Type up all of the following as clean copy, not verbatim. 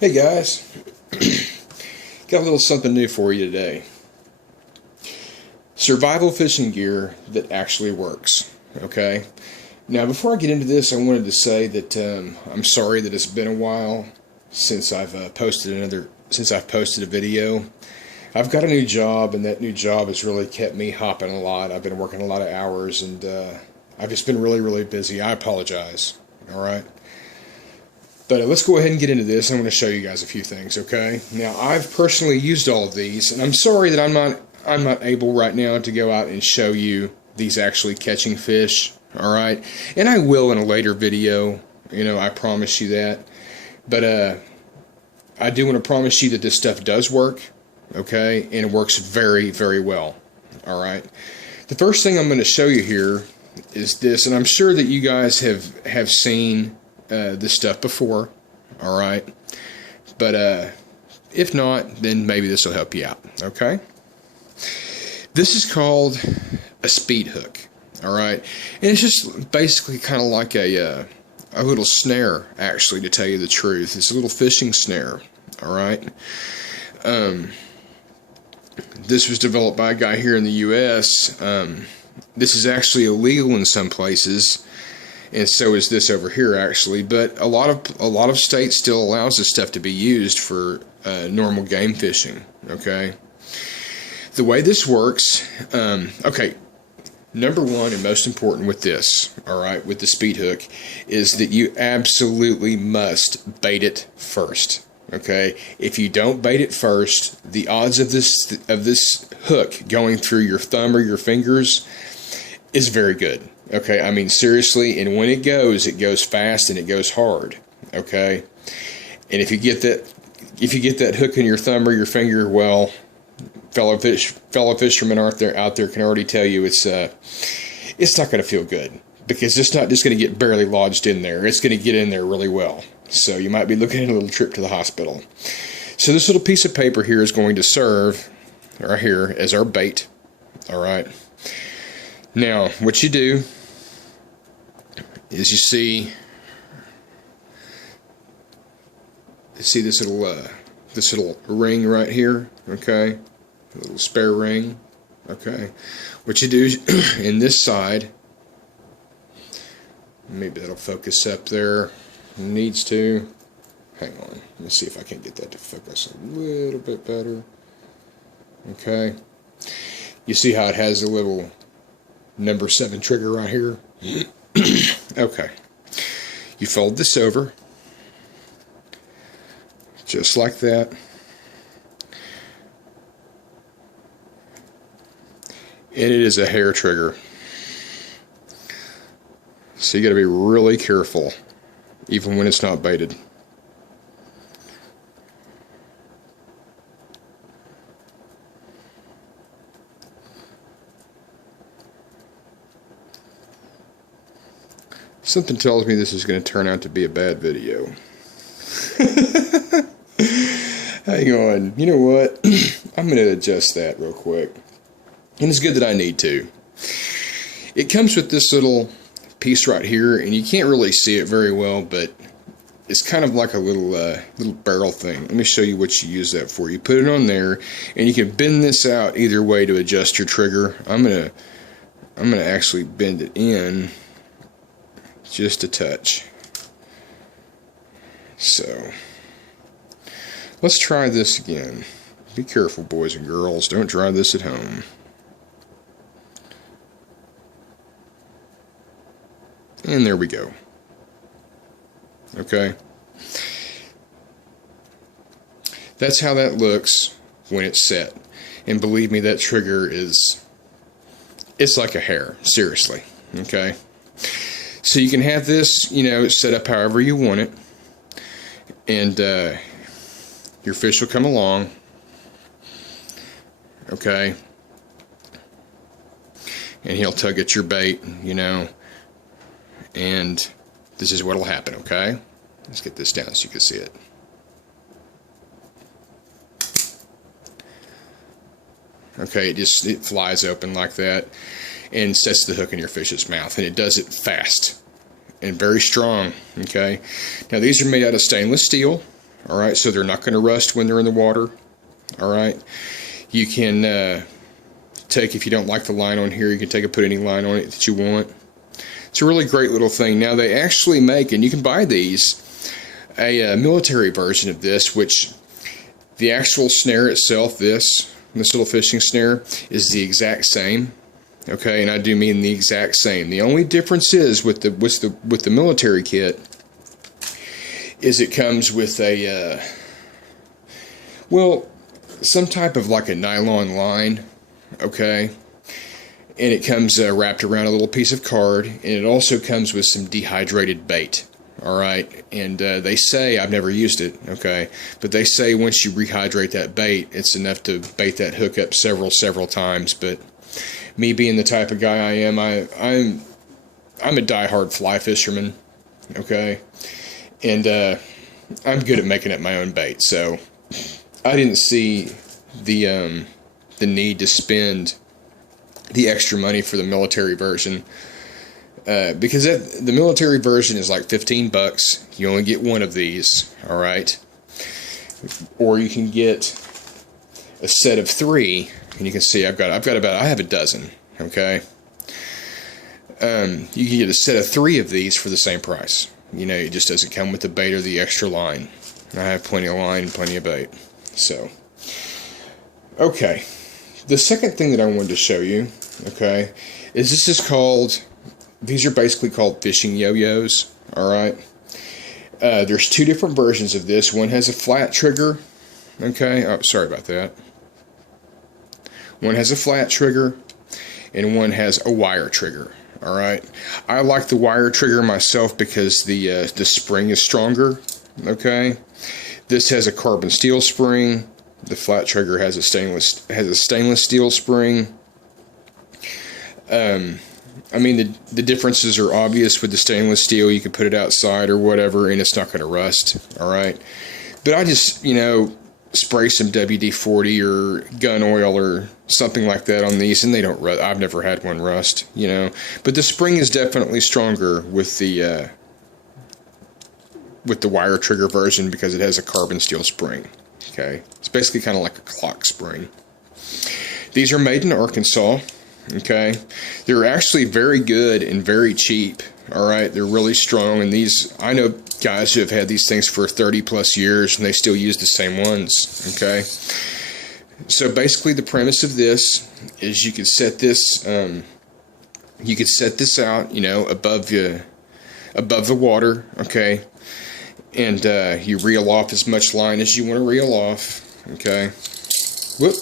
Hey guys, got a little something new for you today. Survival fishing gear that actually works. Okay. Now, before I get into this, I wanted to say that I'm sorry that it's been a while since I've posted a video. I've got a new job, and that new job has really kept me hopping a lot. I've been working a lot of hours, and I've just been really busy. I apologize. All right. But let's go ahead and get into this. I'm going to show you guys a few things, okay? Now, I've personally used all of these, and I'm sorry that I'm not able right now to go out and show you these actually catching fish, all right? And I will in a later video, I promise you that. But I do want to promise you that this stuff does work, okay? And it works very well, all right? The first thing I'm going to show you here is this, and I'm sure that you guys have seen this stuff before, all right? But if not, then maybe this will help you out, okay? This is called a speed hook, all right? And it's just basically kind of like a little snare, actually, to tell you the truth. It's a little fishing snare, all right? This was developed by a guy here in the U.S. This is actually illegal in some places, and so is this over here, actually. But a lot of states still allows this stuff to be used for normal game fishing. Okay. The way this works, okay. Number one and most important with this, all right, with the speed hook, is that you absolutely must bait it first. Okay. If you don't bait it first, the odds of this hook going through your thumb or your fingers is very good. Okay, I mean, seriously, and when it goes fast and it goes hard. Okay, and if you get that hook in your thumb or your finger, well, fellow fishermen out there can already tell you it's not going to feel good, because it's not just going to get barely lodged in there. It's going to get in there really well. So you might be looking at a little trip to the hospital. So this little piece of paper here is going to serve right here as our bait. All right. Now, what you do is you see this little ring right here, okay? A little spare ring, okay? What you do in this side, maybe that'll focus up there. It needs to. Hang on, let me see if I can get that to focus a little bit better. Okay. You see how it has a little number 7 trigger right here? Okay. You fold this over just like that, and it is a hair trigger, so you got to be really careful even when it's not baited. Something tells me this is going to turn out to be a bad video. Hang on. You know what? I'm going to adjust that real quick. And it's good that I need to. It comes with this little piece right here, and you can't really see it very well, but it's kind of like a little barrel thing. Let me show you what you use that for. You put it on there, and you can bend this out either way to adjust your trigger. I'm gonna actually bend it in just a touch. So let's try this again. Be careful, boys and girls. Don't try this at home. And there we go. Okay. That's how that looks when it's set. And believe me, that trigger it's like a hair. Seriously. Okay. So you can have this, set up however you want it, and your fish will come along, okay, and he'll tug at your bait, and this is what will happen, okay? Let's get this down so you can see it. Okay, it flies open like that and sets the hook in your fish's mouth, and it does it fast and very strong. Okay, now these are made out of stainless steel. All right, so they're not going to rust when they're in the water. All right, you can take, if you don't like the line on here, you can take and put any line on it that you want. It's a really great little thing. Now they actually make, and you can buy these, a military version of this, which the actual snare itself, this little fishing snare, is the exact same. Okay, and I do mean the exact same. The only difference is with the military kit is it comes with a well, some type of like a nylon line. Okay, and it comes wrapped around a little piece of card, and it also comes with some dehydrated bait. All right, and they say, I've never used it, okay, but they say once you rehydrate that bait, it's enough to bait that hook up several times. But me being the type of guy I am, I'm a diehard fly fisherman, okay, and I'm good at making up my own bait, so I didn't see the need to spend the extra money for the military version. Because the military version is like $15. You only get one of these, all right? Or you can get a set of 3, and you can see I have a dozen, okay? You can get a set of 3 of these for the same price. You know, it just doesn't come with the bait or the extra line. I have plenty of line and plenty of bait. So, okay. The second thing that I wanted to show you, okay, is this is called... These are basically called fishing yo-yos, alright? There's 2 different versions of this. One has a flat trigger, okay? Oh, sorry about that. One has a flat trigger, and one has a wire trigger, alright? I like the wire trigger myself because the spring is stronger, okay? This has a carbon steel spring. The flat trigger has a stainless steel spring. I mean, the differences are obvious with the stainless steel. You can put it outside or whatever, and it's not going to rust, all right? But I just, you know, spray some WD-40 or gun oil or something like that on these, and they don't rust. I've never had one rust, you know. But the spring is definitely stronger with the wire trigger version because it has a carbon steel spring, okay? It's basically kind of like a clock spring. These are made in Arkansas. Okay, they're actually very good and very cheap. All right, they're really strong, and these, I know guys who have had these things for 30+ years and they still use the same ones. Okay, so basically the premise of this is you could set this out, you know, above the water. Okay, and you reel off as much line as you want to reel off. Okay, whoop.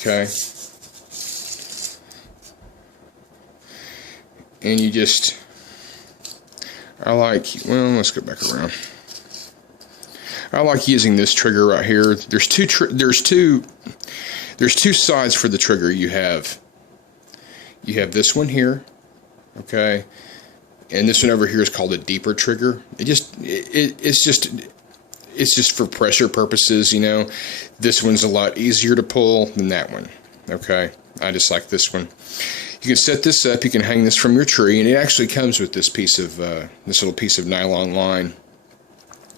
Okay, and you just, let's go back around. I like using this trigger right here. There's two sides for the trigger. You have this one here, okay, and this one over here is called a deeper trigger. It's just for pressure purposes, you know. This one's a lot easier to pull than that one, okay? I just like this one. You can set this up, you can hang this from your tree, and it actually comes with this little piece of nylon line.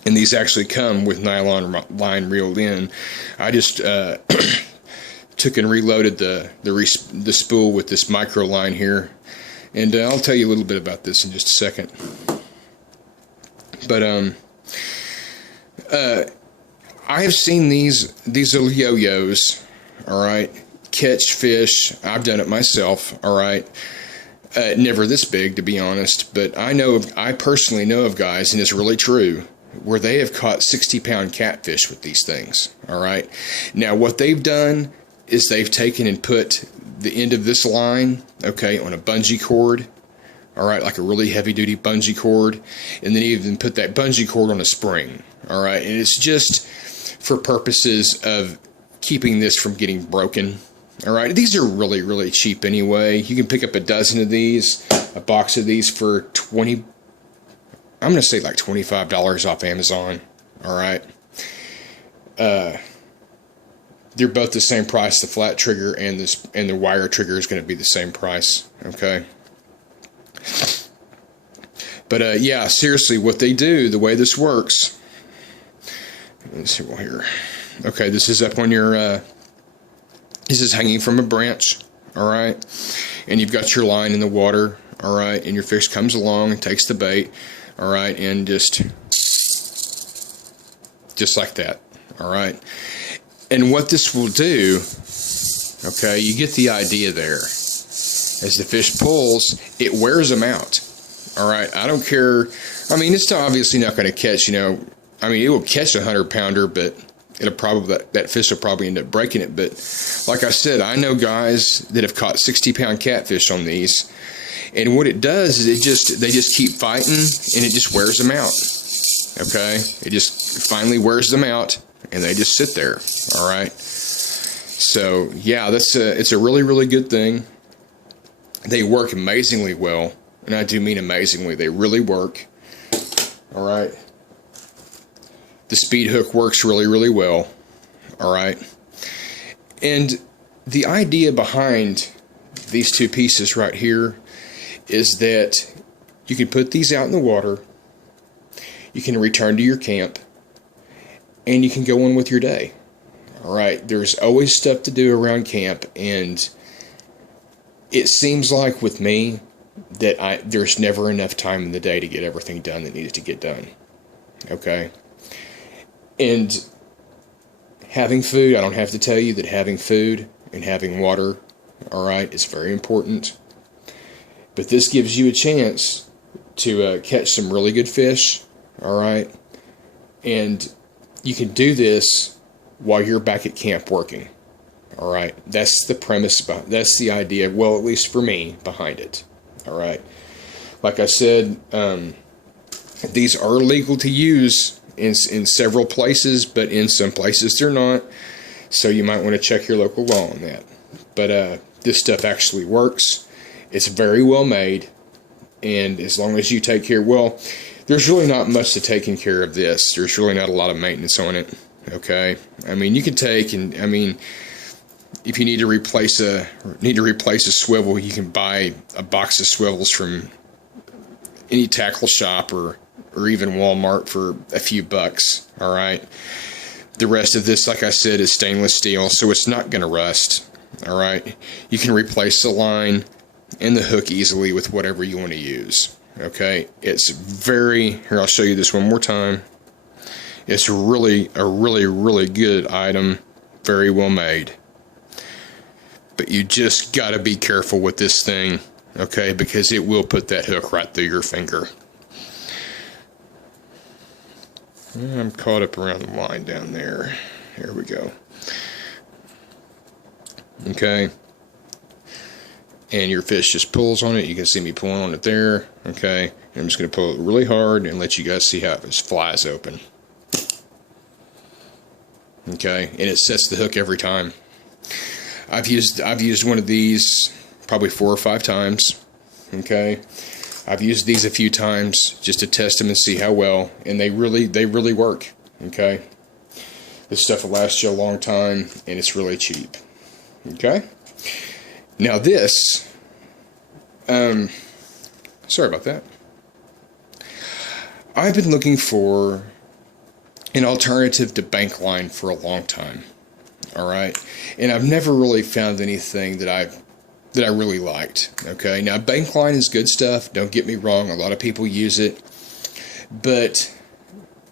And these actually come with nylon line reeled in. I just took and reloaded the spool with this micro line here. And I'll tell you a little bit about this in just a second. But, I have seen these little yo-yos, all right, catch fish. I've done it myself, all right. Never this big, to be honest, but I personally know of guys, and it's really true, where they have caught 60-pound catfish with these things, all right. Now, what they've done is they've taken and put the end of this line, okay, on a bungee cord, all right, like a really heavy-duty bungee cord, and then even put that bungee cord on a spring, all right, and it's just for purposes of keeping this from getting broken, all right. These are really, really cheap anyway. You can pick up a dozen of these, a box of these for I'm going to say like $25 off Amazon, all right. they're both the same price. The flat trigger and the wire trigger is going to be the same price. Okay. But yeah, seriously, what they do, the way this works. Let's see here. Okay, this is up on your. This is hanging from a branch. All right, and you've got your line in the water. All right, and your fish comes along and takes the bait. All right, and just like that. All right, and what this will do. Okay, you get the idea there. As the fish pulls, it wears them out. All right, I don't care. I mean, it's obviously not going to catch, I mean, it will catch a 100-pounder, but it'll probably, that fish will probably end up breaking it. But like I said, I know guys that have caught 60-pound catfish on these, and what it does is they just keep fighting, and it just wears them out. Okay, it just finally wears them out, and they just sit there. All right. So yeah, it's a really, really good thing. They work amazingly well. And I do mean amazingly. They really work. All right. The speed hook works really, really well. All right. And the idea behind these two pieces right here is that you can put these out in the water. You can return to your camp. And you can go on with your day. All right. There's always stuff to do around camp. And it seems like with me, that there's never enough time in the day to get everything done that needs to get done. Okay? And having food, I don't have to tell you that having food and having water, all right, is very important. But this gives you a chance to catch some really good fish, all right? And you can do this while you're back at camp working, all right? That's the premise, that's the idea, well, at least for me, behind it. All right. Like I said, these are legal to use in several places, but in some places they're not. So you might want to check your local law on that. But this stuff actually works. It's very well made. And as long as you take care, well, there's really not much to taking care of this. There's really not a lot of maintenance on it. Okay. I mean, you can take if you need to replace a swivel, you can buy a box of swivels from any tackle shop or even Walmart for a few bucks. All right. The rest of this, like I said, is stainless steel, so it's not going to rust. All right. You can replace the line and the hook easily with whatever you want to use. Okay. It's here, I'll show you this one more time. It's really a really good item. Very well made. But you just got to be careful with this thing, okay, because it will put that hook right through your finger. I'm caught up around the line down there. Here we go. Okay. And your fish just pulls on it. You can see me pulling on it there. Okay. And I'm just going to pull it really hard and let you guys see how it just flies open. Okay. And it sets the hook every time. I've used one of these probably 4 or 5 times. Okay, I've used these a few times just to test them and see how well, and they really work. Okay, this stuff will last you a long time, and it's really cheap. Okay, now this, sorry about that. I've been looking for an alternative to bank line for a long time. All right, and I've never really found anything that I really liked. Okay, now bank line is good stuff. Don't get me wrong. A lot of people use it, but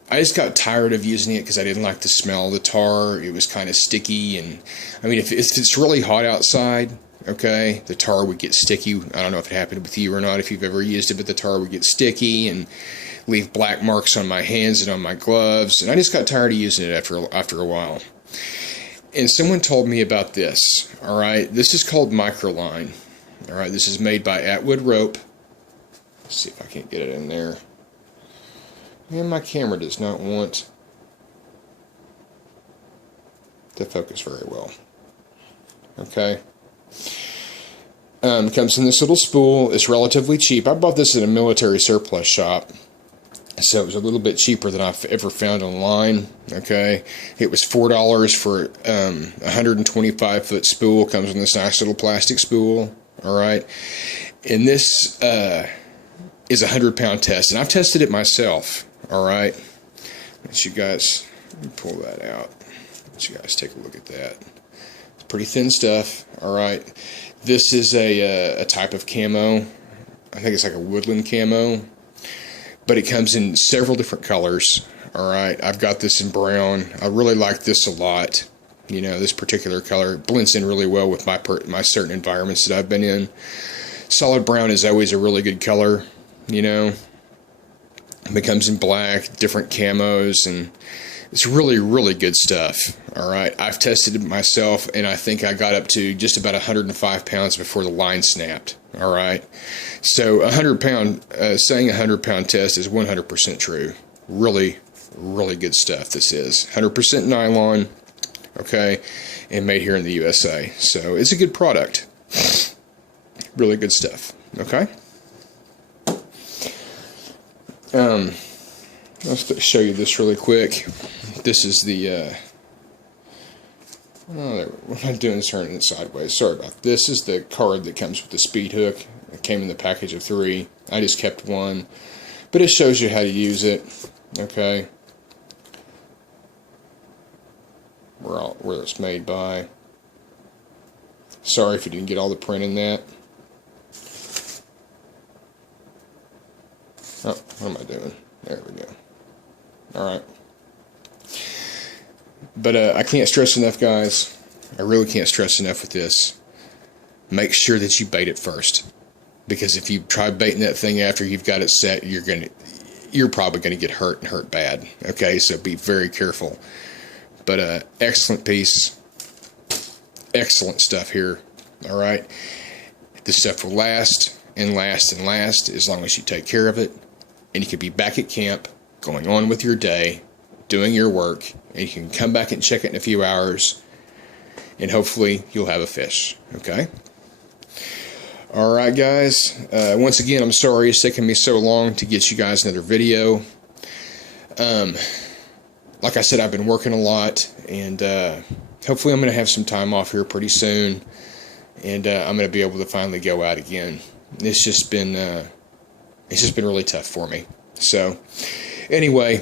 I just got tired of using it because I didn't like the smell of the tar. It was kind of sticky, and I mean, if it's really hot outside, okay, the tar would get sticky. I don't know if it happened with you or not, if you've ever used it, but the tar would get sticky and leave black marks on my hands and on my gloves, and I just got tired of using it after a while. And someone told me about this. All right, this is called Microline. All right, this is made by Atwood Rope. Let's see if I can't get it in there. And my camera does not want to focus very well. Okay. Comes in this little spool. It's relatively cheap. I bought this at a military surplus shop. So it was a little bit cheaper than I've ever found online. Okay, it was $4 for 125-foot spool. Comes in this nice little plastic spool. All right, and this is a 100-pound test, and I've tested it myself. All right, let you guys pull that out. Let you guys take a look at that. It's pretty thin stuff. All right, this is a type of camo. I think it's like a woodland camo, but it comes in several different colors. All right, I've got this in brown. I really like this a lot. You know, this particular color blends in really well with my certain environments that I've been in. Solid brown is always a really good color. You know, it comes in black, different camos, and it's really, really good stuff. All right, I've tested it myself, and I think I got up to just about 105 pounds before the line snapped. All right, so saying 100-pound test is 100% true. Really, really good stuff. This is 100% nylon. Okay, and made here in the USA. So it's a good product. Really good stuff. Okay. Let's show you this really quick. This is the we're not doing this, turning it sideways. Sorry about this. This is the card that comes with the speed hook. It came in the package of 3. I just kept one, but it shows you how to use it. Okay, where it's made by. Sorry if you didn't get all the print in that. Oh, what am I doing? There we go. Alright. But I can't stress enough, guys. I really can't stress enough with this. Make sure that you bait it first. Because if you try baiting that thing after you've got it set, you're probably going to get hurt, and hurt bad. Okay, so be very careful. But excellent piece. Excellent stuff here. Alright. This stuff will last and last and last as long as you take care of it. And you can be back at camp, going on with your day, doing your work, and you can come back and check it in a few hours, and hopefully you'll have a fish. Okay? Alright, guys. Once again, I'm sorry it's taken me so long to get you guys another video. Like I said, I've been working a lot, and hopefully I'm going to have some time off here pretty soon, and I'm going to be able to finally go out again. It's just been really tough for me. So, anyway,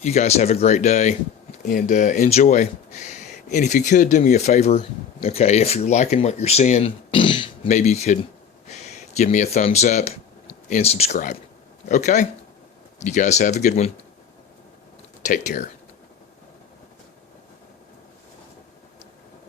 you guys have a great day, and enjoy. And if you could do me a favor, okay, if you're liking what you're seeing, maybe you could give me a thumbs up and subscribe. Okay? You guys have a good one. Take care.